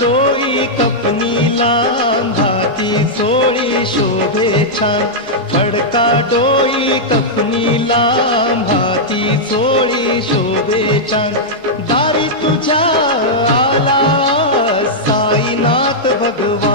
डोई company लांब हाती चोळी शोभे छान फडका डोई कपनी लांब हाती चोळी शोभे छान दारी तुझ्या आला साईनाथ भगवान